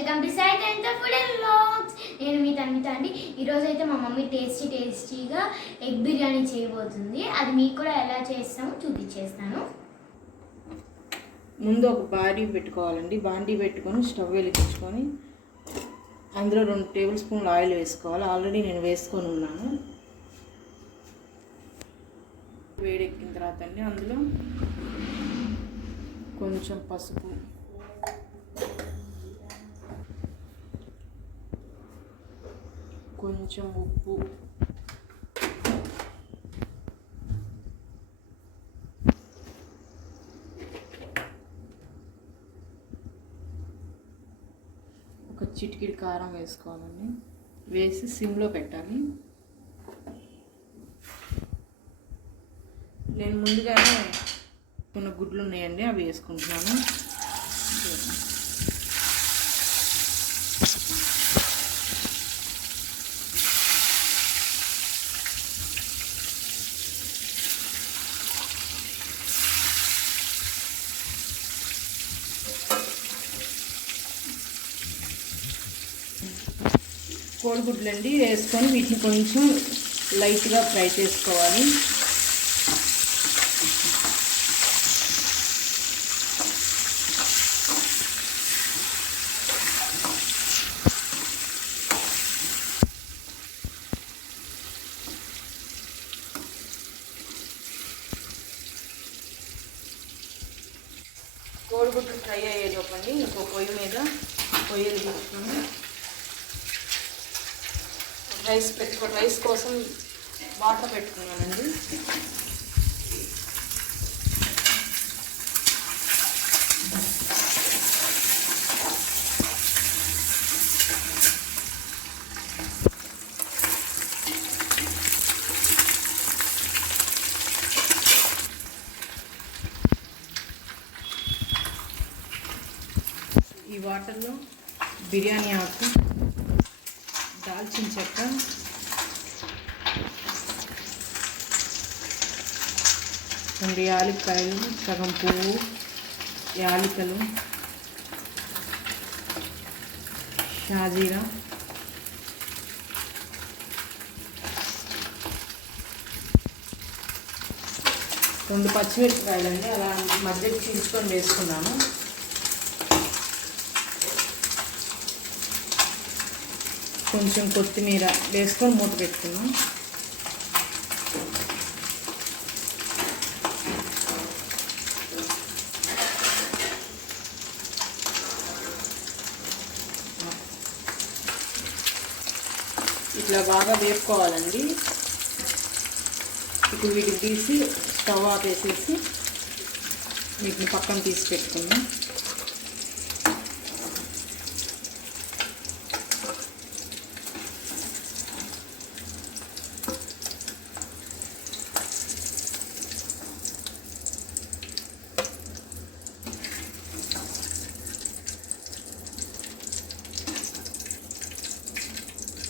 Welcome to site and food and vlogs. నేను మీ తన్విత అండి. ఈరోజు అయితే మా మమ్మీ టేస్టీగా ఎగ్ బిర్యానీ చేయబోతుంది. అది మీకు కూడా ఎలా చేస్తామో చూపించేస్తాను. ముందు ఒక బాండీ పెట్టుకోవాలండి. బాండీ పెట్టుకొని స్టవ్ వెలిగించుకొని అందులో 2 టేబుల్ స్పూన్లు ఆయిల్ వేసుకోవాలి. ఆల్రెడీ నేను వేసుకొని ఉన్నాను. వేడెక్కిన తర్వాత అండి అందులో కొంచెం పసుపు, కొంచెం ఉప్పు, ఒక చిటికెడు కారం వేసుకోవాలండి. వేసి సిమ్లో పెట్టాలి. నేను ముందుగానే కొన్ని గుడ్లు ఉన్నాయండి, అవి వేసుకుంటున్నాను. కోడిగుడ్లు అండి వేసుకొని వీటిని కొంచెం లైట్గా ఫ్రై చేసుకోవాలి. కోడిగుడ్లు ఫ్రై అయ్యేటప్పండి ఇంకో పొయ్యి మీద పొయ్యిలు తీసుకొని రైస్ కోసం వాటర్ పెట్టుకున్నానండి. ఈ వాటర్లో బిర్యానీ ఆకు, దాల్చిన చెక్క, రెండు యాలక్కాయలు, సగం పువ్వు, యాలకులు, షాజీరా, రెండు పచ్చిమిరపకాయలండి అలా మధ్యకి చీల్చుకొని వేసుకున్నాను. కొంచెం కొత్తిమీర వేసుకొని మూత పెట్టుకున్నాం. ఇట్లా బాగా వేపుకోవాలండి. ఇప్పుడు వీటిని తీసి స్టవ్ ఆపేసేసి వీటిని పక్కన తీసి పెట్టుకుందాం.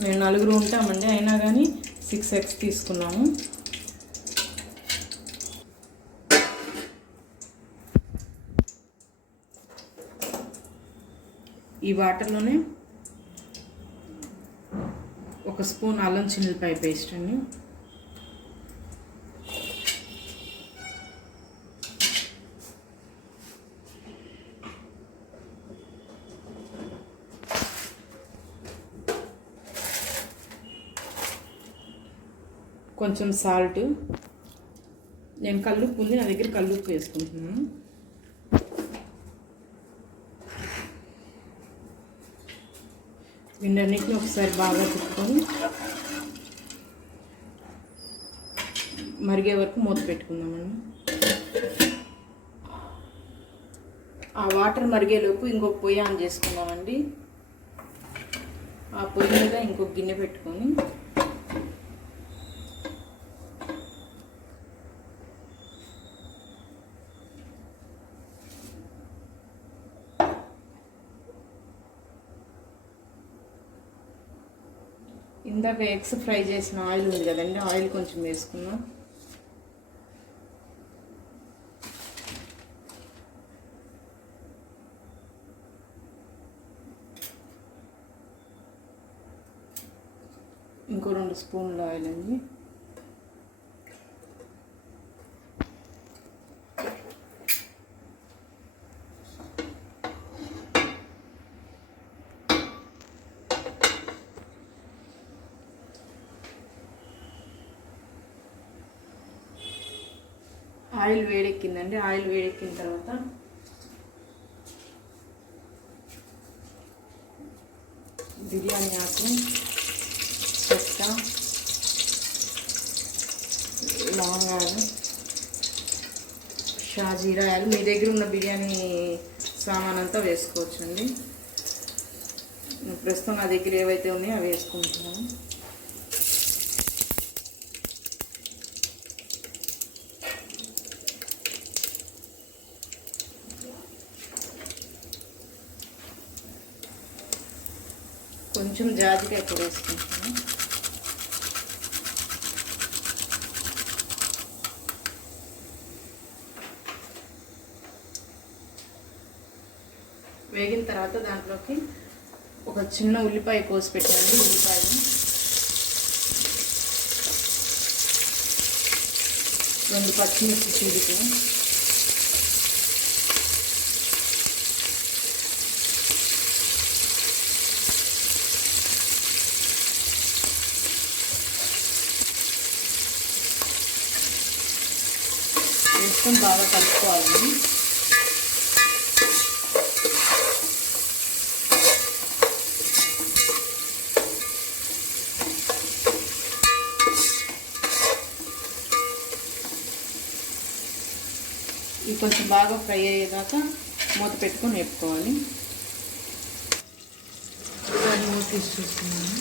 మేము 4 ఉంటామండి, అయినా కానీ 6 eggs తీసుకున్నాము. ఈ వాటర్లోనే 1 స్పూన్ అల్లం చిన్నులపాయ పేస్ట్ అండి, కొంచెం సాల్ట్. నేను కల్లుప్పు ఉంది నా దగ్గర, కల్లుప్పు వేసుకుంటున్నాను. వీటన్నిటిని ఒకసారి బాగా తిప్పుకొని మరిగే వరకు మూత పెట్టుకుందామండి. ఆ వాటర్ మరిగేలోపు ఇంకొక పొయ్యి ఆన్ చేసుకుందామండి. ఆ పొయ్యి మీద ఇంకొక గిన్నె పెట్టుకొని ఇందాక ఎగ్స్ ఫ్రై చేసిన ఆయిల్ ఉంది కదండి, ఆయిల్ కొంచెం వేసుకుందాం. ఇంకో 2 స్పూన్లు ఆయిల్ అండి. ఆయిల్ వేడెక్కిందండి. ఆయిల్ వేడెక్కిన తర్వాత బిర్యానీ ఆకు, చెక్క, లవంగాలు, షాజీరాయాలు, మీ దగ్గర ఉన్న బిర్యానీ సామాన్ అంతా వేసుకోవచ్చండి. ప్రస్తుతం నా దగ్గర ఏవైతే ఉన్నాయో అవి వేసుకుంటున్నాను. కొంచెం జాజికాయ పొడి వేసుకుంటాను. వేగిన తర్వాత దాంట్లోకి ఒక చిన్న ఉల్లిపాయ కోసి పెట్టండి. ఉల్లిపాయలు 2 పచ్చిమిర్చి చీలిక, వేసుకొని బాగా కలుపుకోవాలండి. ఇది కొంచెం బాగా ఫ్రై అయ్యేదాకా మూత పెట్టుకొని వేపుకోవాలి. మూత తీసి చూస్తున్నాను.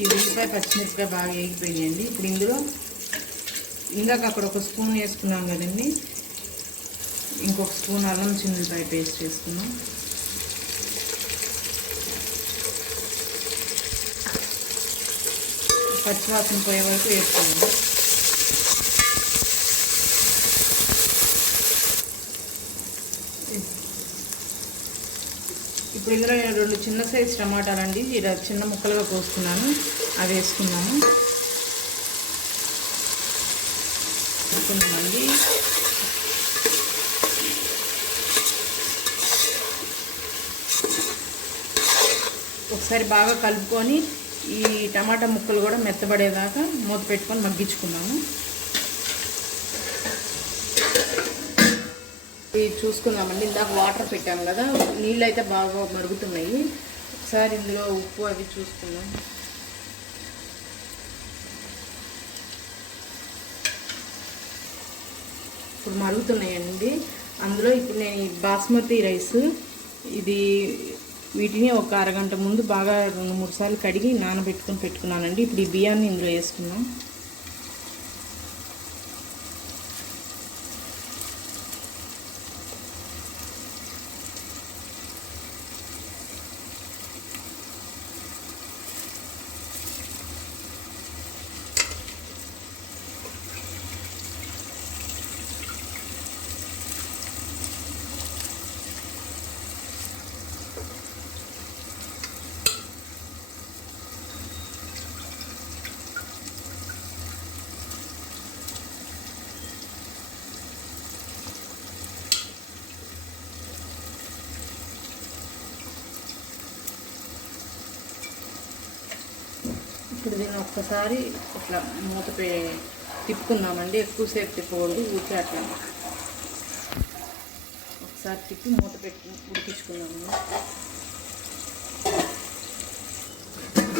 ఈ ఉల్లిపాయ పచ్చిమిరపకాయ బాగా వేగిపోయాయండి. ఇప్పుడు ఇందులో ఇందాక అక్కడ 1 స్పూన్ వేసుకున్నాం కదండి, ఇంకొక స్పూన్ అల్లం చిన్నులపాయ పేస్ట్ వేసుకున్నాం. పచ్చివాసన పోయే వరకు వేసుకున్నాం. ఇప్పుడు ఇందులో నేను 2 చిన్న సైజు టమాటాలండి ఇలా చిన్న ముక్కలుగా కోసుకున్నాను, అవి వేసుకున్నాము. వేసుకున్నామండి. ఒకసారి బాగా కలుపుకొని ఈ టమాటా ముక్కలు కూడా మెత్తబడేదాకా మూత పెట్టుకొని మగ్గించుకున్నాము. ఇది చూసుకుందామండి. ఇందాక వాటర్ పెట్టాము కదా, నీళ్ళు అయితే బాగా మరుగుతున్నాయి. ఒకసారి ఇందులో ఉప్పు అవి చూసుకుందాం. ఇప్పుడు మరుగుతున్నాయండి. అందులో ఇప్పుడు నేను ఈ బాస్మతి రైస్ వీటిని ఒక అరగంట ముందు బాగా 2-3 సార్లు కడిగి నానబెట్టుకొని పెట్టుకున్నానండి. ఇప్పుడు ఈ బియ్యాన్ని ఇందులో వేసుకున్నాం. ఇప్పుడు దీన్ని ఒక్కసారి ఇట్లా మూత తిప్పుకుందామండి. ఎక్కువసేపు తిప్పకూడదు, ఊరికే అట్లా ఒకసారి తిప్పి మూత పెట్టి ఉడికించుకుందామండి.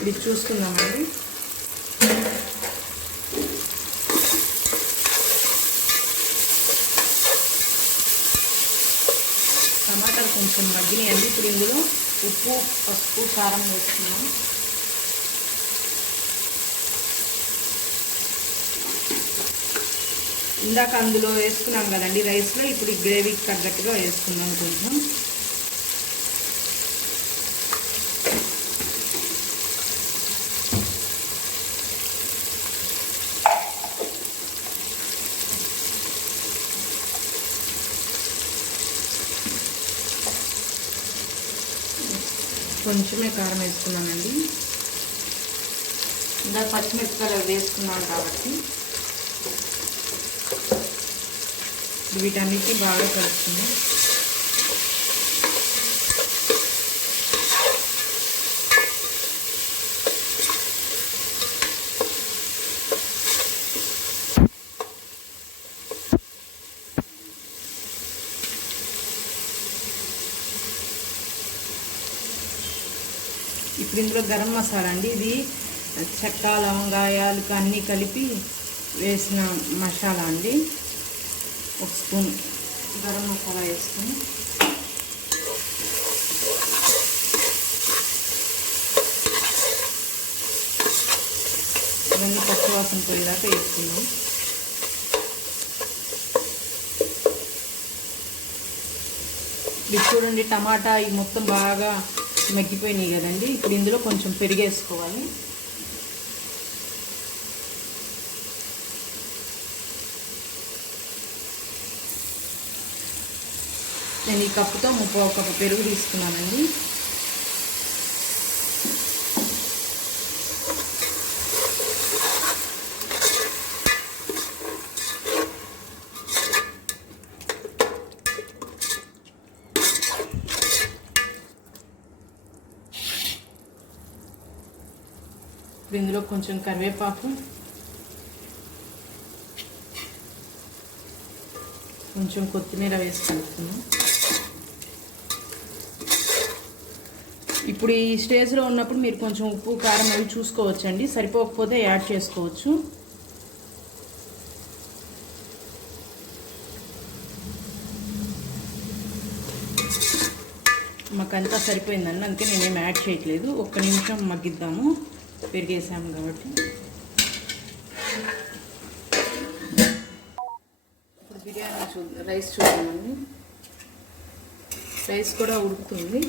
ఇది చూసుకుందామండి. టమాటాలు కొంచెం మగ్గినాయండి. ఇప్పుడు ఇందులో ఉప్పు, పసుపు, కారం వేసుకున్నాం. ఇందాక అందులో వేసుకున్నాం కదండి రైస్లో, ఇప్పుడు ఈ గ్రేవీకి తగ్గట్టుగా వేసుకున్నాం కొంచెం. కొంచెమే కారం వేసుకున్నానండి. ఇందాక పచ్చిమిరపకాయలు వేసుకున్నాను కాబట్టి వీటన్నిటిని బాగా కలుపుతుంది. ఇప్పుడు ఇందులో గరం మసాలా అండి. ఇది చెక్క, లవంగా, యాలకులు అన్నీ కలిపి వేసిన మసాలా అండి. 1 స్పూన్ గరం మసాలా వేసుకొని ఇవన్నీ పచ్చివాసన పోయేదాకా వేసుకున్నాం. ఇది చూడండి, టమాటా ఈ మొత్తం బాగా మగ్గిపోయినాయి కదండి. ఇప్పుడు ఇందులో కొంచెం పెరిగేసుకోవాలి. నేను ఈ కప్పుతో 3/4 కప్పు పెరుగు తీసుకున్నానండి. ఇప్పుడు ఇందులో కొంచెం కరివేపాకు, కొంచెం కొత్తిమీర వేసి కలుపుతున్నాం. ఇప్పుడు ఈ స్టేజ్లో ఉన్నప్పుడు మీరు కొంచెం ఉప్పు, కారం అవి చూసుకోవచ్చండి. సరిపోకపోతే యాడ్ చేసుకోవచ్చు. మాకంతా సరిపోయిందండి, అందుకే నేనేం యాడ్ చేయట్లేదు. 1 నిమిషం మగ్గిద్దాము, పెరిగేసాము కాబట్టి. ఇప్పుడు బిర్యానీ రైస్ చూద్దామండి. రైస్ కూడా ఉడుకుతుంది.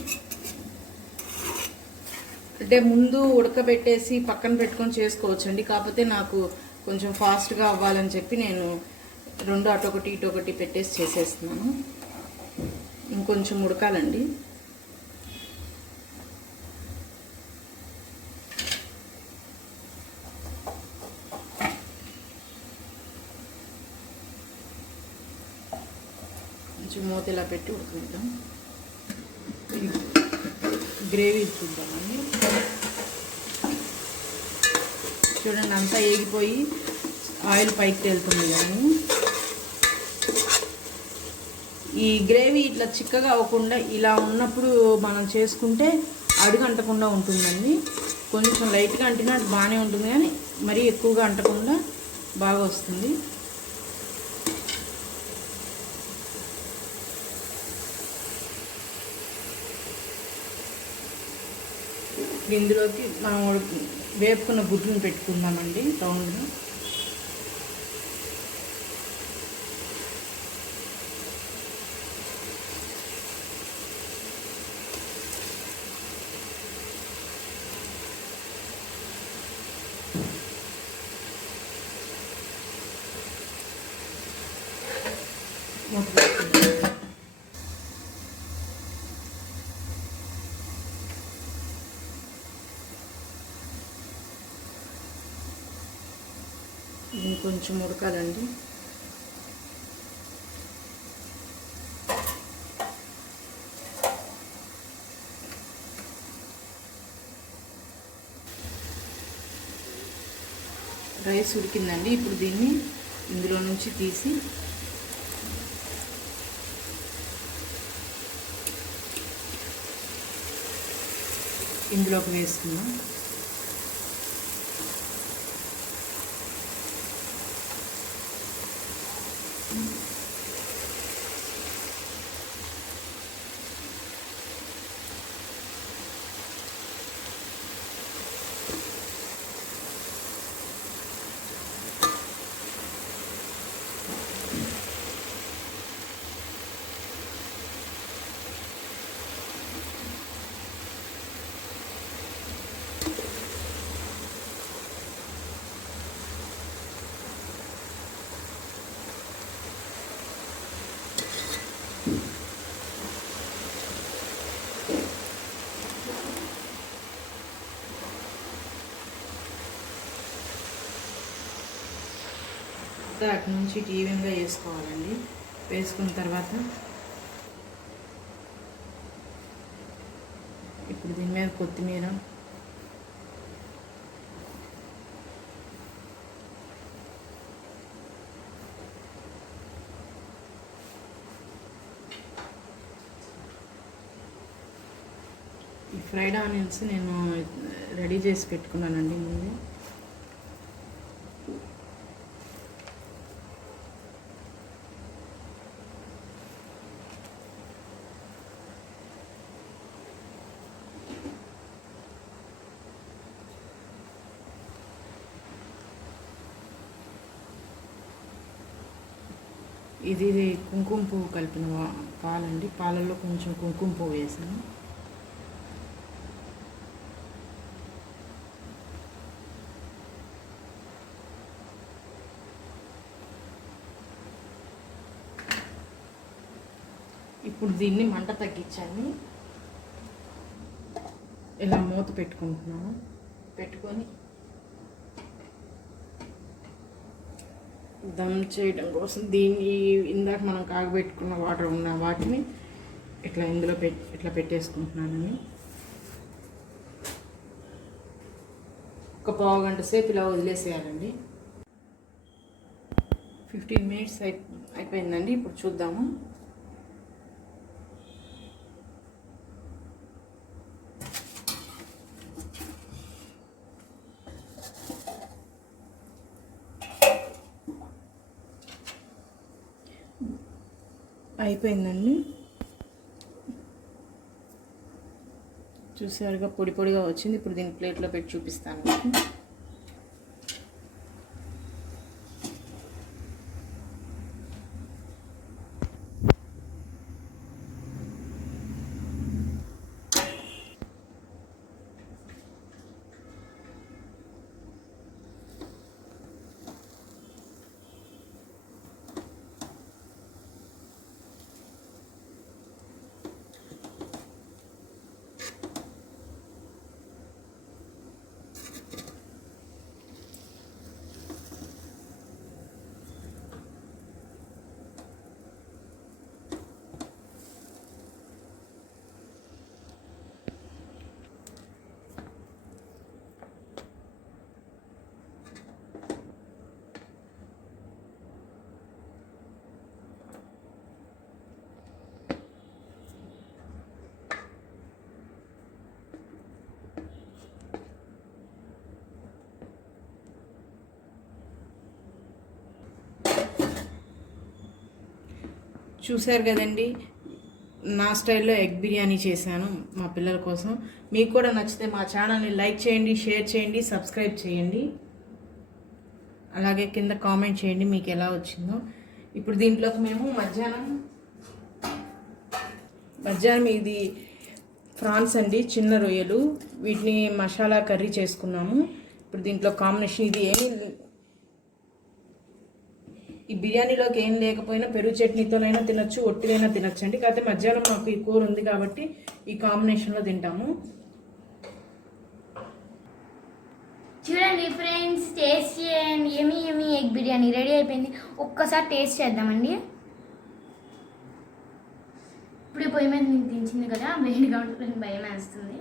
అంటే ముందు ఉడకబెట్టేసి పక్కన పెట్టుకొని చేసుకోవచ్చండి. కాకపోతే నాకు కొంచెం ఫాస్ట్గా అవ్వాలని చెప్పి నేను 2 అటొకటి ఇటొకటి పెట్టేసి చేసేస్తున్నాను. ఇంకొంచెం ఉడకాలండి. కొంచెం మూత ఇలా పెట్టి ఉడకనిద్దాం. గ్రేవీ చూద్దామండి. చూడండి, అంతా ఏగిపోయి ఆయిల్ పైకి తేలుతుంది కానీ ఈ గ్రేవీ ఇట్లా చిక్కగా అవ్వకుండా ఇలా ఉన్నప్పుడు మనం చేసుకుంటే అడుగు అంటకుండా ఉంటుందండి. కొంచెం లైట్గా అంటినా బాగానే ఉంటుంది, కానీ మరీ ఎక్కువగా అంటకుండా బాగా వస్తుంది. ఇందులోకి మనం వేపుకున్న గుడ్లను పెట్టుకుందామండి రౌండ్గా. ఇది కొంచెం ఉడకాలండి. రైస్ ఉడికిందండి. ఇప్పుడు దీన్ని ఇందులో నుంచి తీసి ఇందులోకి వేసుకుందాం. అంతా అటు నుంచి ఈవెన్గా వేసుకోవాలండి. వేసుకున్న తర్వాత ఇప్పుడు దీని మీద కొత్తిమీర, ఈ ఫ్రైడ్ ఆనియన్స్ నేను రెడీ చేసి పెట్టుకున్నానండి ముందు. ఇది కుంకుమ పువ్వు కలిపిన పాలండి. పాలల్లో కొంచెం కుంకుమ పువ్వు వేసాను. ఇప్పుడు దీన్ని మంట తగ్గించండి. ఇలా మూత పెట్టుకుంటున్నాను. పెట్టుకొని దమ్ చేయడం కోసం దీన్ని ఇందాక మనం కాగబెట్టుకున్న వాటర్ ఉన్న వాటిని ఇట్లా ఇందులో ఇట్లా పెట్టేసుకుంటున్నానని. ఒక పావు గంట సేపు ఇలా వదిలేసేయాలండి. 15 minutes అయిపోయిందండి. ఇప్పుడు చూద్దాము. అయిపోయిందండి. చూసారుగా పొడి పొడిగా వచ్చింది. ఇప్పుడు దీన్ని ప్లేట్లో పెట్టి చూపిస్తాను మీకు. చూశారు కదండి, నా స్టైల్లో ఎగ్ బిర్యానీ చేశాను మా పిల్లల కోసం. మీకు కూడా నచ్చితే మా ఛానల్ని లైక్ చేయండి, షేర్ చేయండి, సబ్స్క్రైబ్ చేయండి. అలాగే కింద కామెంట్ చేయండి మీకు ఎలా వచ్చిందో. ఇప్పుడు దీంట్లోకి మేము మధ్యాహ్నం ఇది ఫ్రాన్స్ అండి, చిన్న రొయ్యలు. వీటిని మసాలా కర్రీ చేసుకున్నాము. ఇప్పుడు దీంట్లో కాంబినేషన్ ఇది ఈ బిర్యానీలోకి ఏం లేకపోయినా పెరుగు చట్నీతోనైనా తినొచ్చు, ఒట్టిదైనా తినొచ్చు అండి. కాకపోతే మధ్యాహ్నం మాకు ఈ కూర ఉంది కాబట్టి ఈ కాంబినేషన్లో తింటాము. చూడండి ఫ్రెండ్స్, టేస్ట్ చేయండి. యమీ ఎగ్ బిర్యానీ రెడీ అయిపోయింది. ఒక్కసారి టేస్ట్ చేద్దామండి. ఇప్పుడు పొయ్యి మీద నేను దించింది కదా, వేడిగా ఉంటుంది, భయం వేస్తుంది.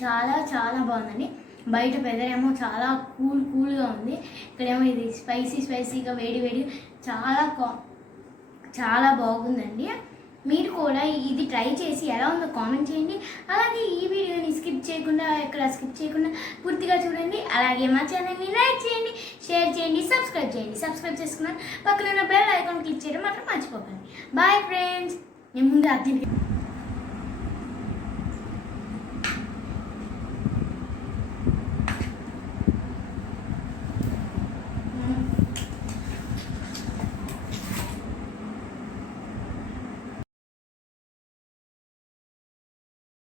చాలా చాలా బాగుందండి. బయట వెదర్ ఏమో చాలా కూల్గా ఉంది. ఇక్కడేమో ఇది స్పైసీగా వేడి చాలా బాగుందండి. మీరు కూడా ఇది ట్రై చేసి ఎలా ఉందో కామెంట్ చేయండి. అలాగే ఈ వీడియోని స్కిప్ చేయకుండా పూర్తిగా చూడండి. అలాగే మా ఛానల్ని లైక్ చేయండి, షేర్ చేయండి, సబ్స్క్రైబ్ చేసుకున్నాను. పక్కన ఉన్న బెల్ ఐకాన్ క్లిక్ చేయడం మాత్రం మర్చిపోకండి. Bye friends. నేను ముందు అర్థం